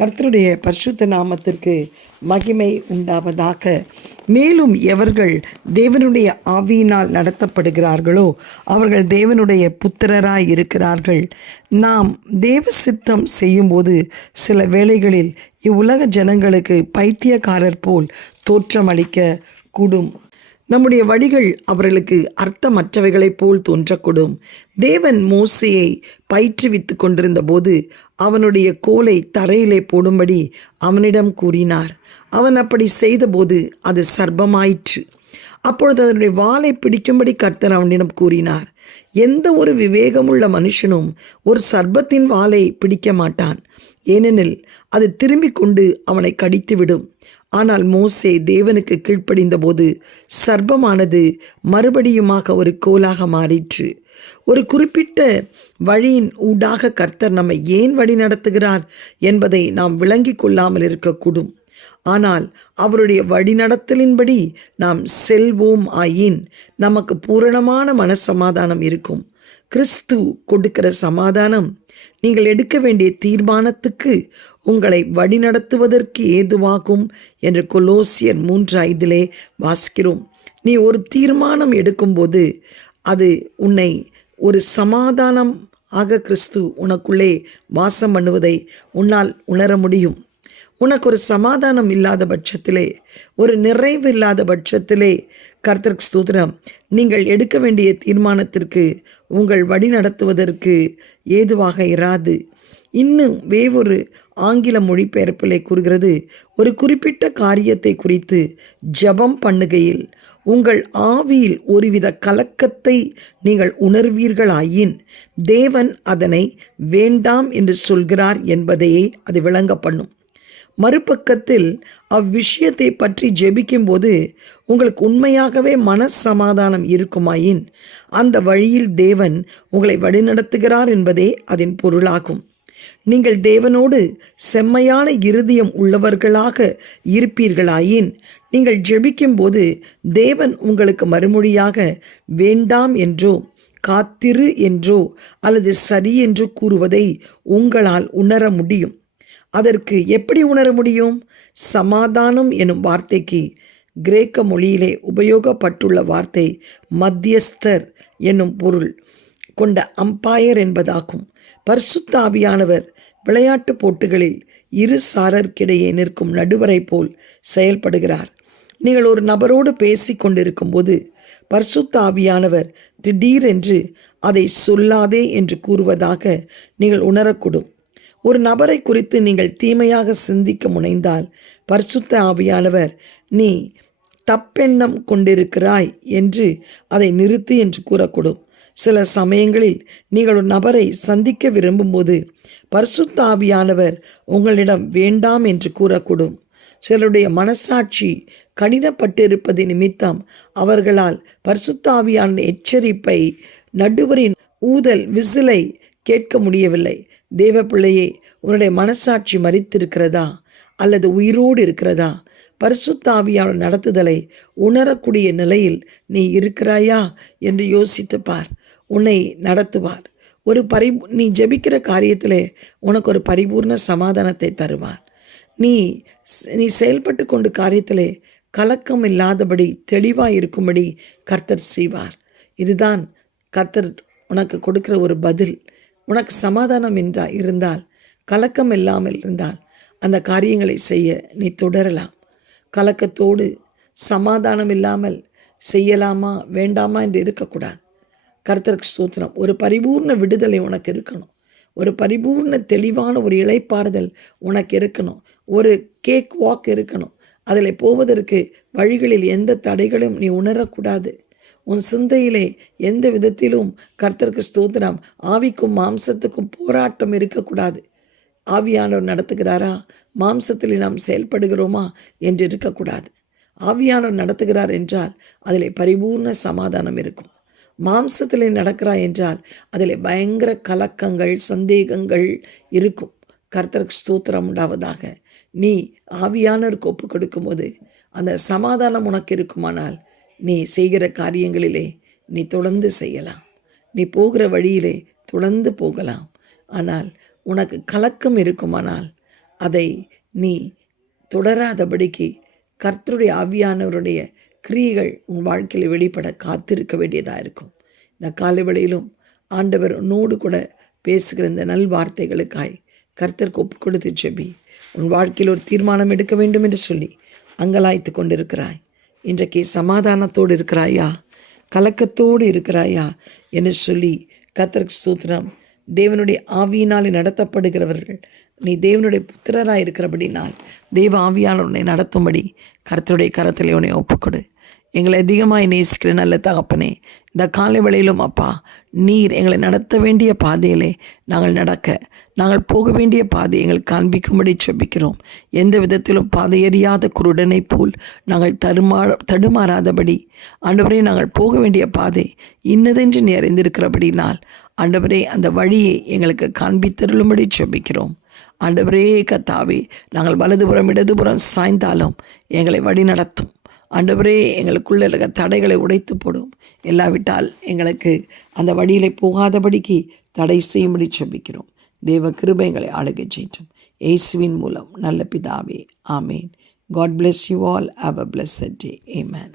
கர்த்தருடைய பரிசுத்த நாமத்திற்கு மகிமை உண்டாவதாக. மேலும் எவர்கள் தேவனுடைய ஆவியினால் நடத்தப்படுகிறார்களோ அவர்கள் தேவனுடைய புத்திரராய் இருக்கிறார்கள். நாம் தேவ சித்தம் செய்யும்போது சில வேளைகளில் இவ்வுலக ஜனங்களுக்கு பைத்தியக்காரர் போல் தோற்றமளிக்க கூடும். நம்முடைய வழிகள் அவர்களுக்கு அர்த்தமற்றவைகளைப் போல் தோன்றக்கூடும். தேவன் மோசையை பயிற்றுவித்து கொண்டிருந்த போது அவனுடைய கோலை தரையிலே போடும்படி அவனிடம் கூறினார். அவன் அப்படி செய்தபோது அது சர்ப்பமாயிற்று. அப்பொழுது அதனுடைய வாளை பிடிக்கும்படி கர்த்தர் அவனிடம் கூறினார். எந்த ஒரு விவேகமுள்ள மனுஷனும் ஒரு சர்பத்தின் வாளை பிடிக்க மாட்டான். ஏனெனில் அது திரும்பிக் கொண்டு அவனை கடித்துவிடும். ஆனால் மோசே தேவனுக்கு கீழ்ப்படிந்தபோது சர்ப்பமானது மறுபடியுமாக ஒரு கோலாக மாறிற்று. ஒரு குறிப்பிட்ட வழியின் ஊடாக கர்த்தர் நம்மை ஏன் வழி நடத்துகிறார் என்பதை நாம் விளங்கிக் கொள்ளாமல் இருக்கக்கூடும். ஆனால் அவருடைய வழிநடத்தலின்படி நாம் செல்வோம் ஆயின் நமக்கு பூரணமான மனசமாதானம் இருக்கும். கிறிஸ்து கொடுக்கிற சமாதானம் நீங்கள் எடுக்க வேண்டிய தீர்மானத்துக்கு உங்களை வழிநடத்துவதற்கு ஏதுவாகும் என்று கொலோசியர் மூன்று ஐந்திலே வாசிக்கிறோம். நீ ஒரு தீர்மானம் எடுக்கும்போது அது உன்னை ஒரு சமாதானம் ஆக கிறிஸ்து உனக்குள்ளே வாசம் பண்ணுவதை உன்னால் உணர முடியும். உனக்கு ஒரு சமாதானம் இல்லாத பட்சத்திலே ஒரு நிறைவு இல்லாத பட்சத்திலே கர்த்தருக்கு ஸ்தோத்திரம். நீங்கள் எடுக்க வேண்டிய தீர்மானத்திற்கு உங்கள் வழி நடத்துவதற்கு ஏதுவாக இராது. இன்னும் வேறொரு ஆங்கில மொழிபெயர்ப்பிலே கூறுகிறது. ஒரு குறிப்பிட்ட காரியத்தை குறித்து ஜபம் பண்ணுகையில் உங்கள் ஆவியில் ஒருவித கலக்கத்தை நீங்கள் உணர்வீர்களாயின் தேவன் அதனை வேண்டாம் என்று சொல்கிறார் என்பதையே அது விளங்க பண்ணும். மறுபக்கத்தில் அவ்விஷயத்தை பற்றி ஜெபிக்கும்போது உங்களுக்கு உண்மையாகவே மனசமாதானம் இருக்குமாயின் அந்த வழியில் தேவன் உங்களை வழிநடத்துகிறார் என்பதே அதன் பொருளாகும். நீங்கள் தேவனோடு செம்மையான இருதயம் உள்ளவர்களாக இருப்பீர்களாயின் நீங்கள் ஜெபிக்கும்போது தேவன் உங்களுக்கு மறுமொழியாக வேண்டாம் என்றோ காத்திரு என்றோ அல்லது சரி என்று கூறுவதை உங்களால் உணர முடியும். அதற்கு எப்படி உணர முடியும்? சமாதானம் எனும் வார்த்தைக்கு கிரேக்க மொழியிலே உபயோகப்பட்டுள்ள வார்த்தை மத்தியஸ்தர் என்னும் பொருள் கொண்ட அம்பையர் என்பதாகும். பரிசுத்த ஆவியானவர் விளையாட்டு போட்டிகளில் இரு சாரர்க்கிடையே நிற்கும் நடுவரை போல் செயல்படுகிறார். நீங்கள் ஒரு நபரோடு பேசி கொண்டிருக்கும்போது பர்சுத்தாவியானவர் பரிசுத்த ஆவியானவர் திடீரென்று அதை சொல்லாதே என்று கூறுவதாக நீங்கள் உணரக்கூடும். ஒரு நபரை குறித்து நீங்கள் தீமையாக சிந்திக்க முனைந்தால் பரிசுத்த ஆவியானவர் நீ தப்பெண்ணம் கொண்டிருக்கிறாய் என்று அதை நிறுத்து என்று கூறக்கூடும். சில சமயங்களில் நீங்கள் ஒரு நபரை சந்திக்க விரும்பும்போது பரிசுத்த ஆவியானவர் உங்களிடம் வேண்டாம் என்று கூறக்கூடும். சிலருடைய மனசாட்சி கடினப்பட்டிருப்பது நிமித்தம் அவர்களால் பரிசுத்தாவியான எச்சரிப்பை நடுவரின் ஊதல் விசிலை கேட்க முடியவில்லை. தேவ பிள்ளையே உன்னுடைய மனசாட்சி மறித்திருக்கிறதா அல்லது உயிரோடு இருக்கிறதா? பரிசுத்தாவியான நடத்துதலை உணரக்கூடிய நிலையில் நீ இருக்கிறாயா? என்று யோசித்து பார். உன்னை நடத்துவார். ஒரு பரி நீ ஜெபிக்கிற காரியத்தில் உனக்கு ஒரு பரிபூர்ண சமாதானத்தை தருவார். நீ நீ செயல்பட்டு கொண்டு காரியத்தில் கலக்கம் இல்லாதபடி தெளிவாக இருக்கும்படி கர்த்தர் செய்வார். இதுதான் கர்த்தர் உனக்கு கொடுக்கிற ஒரு பதில். உனக்கு சமாதானம் என்றா இருந்தால் கலக்கம் இல்லாமல் இருந்தால் அந்த காரியங்களை செய்ய நீ தொடரலாம். கலக்கத்தோடு சமாதானம் இல்லாமல் செய்யலாமா வேண்டாமா என்று இருக்கக்கூடாது. கர்த்தருக்கு சூத்திரம் ஒரு பரிபூர்ண விடுதலை உனக்கு இருக்கணும். ஒரு பரிபூர்ண தெளிவான ஒரு இளைப்பாறுதல் உனக்கு இருக்கணும். ஒரு கேக் வாக் இருக்கணும். அதில் போவதற்கு வழிகளில் எந்த தடைகளும் நீ உணரக்கூடாது. உன் சிந்தையிலே எந்த விதத்திலும் கர்த்தருக்கு ஸ்தோத்திரம். ஆவிக்கும் மாம்சத்துக்கும் போராட்டம் இருக்கக்கூடாது. ஆவியானவர் நடத்துகிறாரா? மாம்சத்தில் நாம் செயல்படுகிறோமா என்று இருக்கக்கூடாது. ஆவியானவர் நடத்துகிறார் என்றால் அதில் பரிபூர்ண சமாதானம் இருக்கும். மாம்சத்தில் நடக்கிறாய் என்றால் அதில் பயங்கர கலக்கங்கள் சந்தேகங்கள் இருக்கும். கர்த்தருக்கு ஸ்தோத்திரம் உண்டாவதாக. நீ ஆவியானருக்கு ஒப்பு கொடுக்கும்போது அந்த சமாதானம் உனக்கு இருக்குமானால் நீ செய்கிற காரியங்களிலே நீ தொடர்ந்து செய்யலாம். நீ போகிற வழியிலே தொடர்ந்து போகலாம். ஆனால் உனக்கு கலக்கம் இருக்குமானால் அதை நீ தொடராதபடிக்கு கர்த்தருடைய ஆவியானவருடைய கிரியைகள் உன் வாழ்க்கையில் வெளிப்பட காத்திருக்க வேண்டியதாக இருக்கும். இந்த காலைவெளியிலும் ஆண்டவர் உன்னோடு கூட பேசுகிற இந்த நல் வார்த்தைகளுக்காய் கர்த்தருக்கு ஒப்பு கொடுத்து செபி உன் வாழ்க்கையில் ஒரு தீர்மானம் எடுக்க வேண்டும் என்று சொல்லி அங்கலாய்த்து கொண்டிருக்கிறாய். இன்றைக்கு சமாதானத்தோடு இருக்கிறாயா? கலக்கத்தோடு இருக்கிறாயா? என்று சொல்லி கத்தருக்கு சூத்திரம் தேவனுடைய ஆவியினாலே நடத்தப்படுகிறவர்கள். நீ தேவனுடைய புத்திரராக இருக்கிறபடினால் தேவ ஆவியால் உன்னை நடத்தும்படி கருத்துடைய கரத்தில் உன்னை ஒப்புக்கொடு. எங்களை அதிகமாக நேசிக்கிற நல்ல தகப்பனே இந்த காலை வேளையிலும் அப்பா நீர் எங்களை நடத்த வேண்டிய பாதையிலே நாங்கள் நடக்க நாங்கள் போக வேண்டிய பாதை எங்களுக்கு காண்பிக்கும்படி செபிக்கிறோம் எந்த விதத்திலும் பாதையறியாத குருடனை போல் நாங்கள் தருமா தடுமாறாதபடி ஆண்டவரே நாங்கள் போக வேண்டிய பாதை இன்னதென்று நீ அறிந்திருக்கிறபடினால் ஆண்டவரே அந்த வழியை எங்களுக்கு காண்பித்தருளும்படி செபிக்கிறோம். ஆண்டவரே கத்தாவே நாங்கள் வலதுபுறம் இடதுபுறம் சாய்ந்தாலும் எங்களை வழி நடத்தும். ஆண்டவரே எங்களுக்குள்ள இருக்க தடைகளை உடைத்து போடும். இல்லாவிட்டால் எங்களுக்கு அந்த வழியில் போகாதபடிக்கு தடை செய்யும்படி செபிக்கிறோம். தேவ கிருபை எங்களை ஆளுகை செய்யும் இயேசுவின் மூலம் நல்ல பிதாவே ஆமேன். God bless you all have a blessed day amen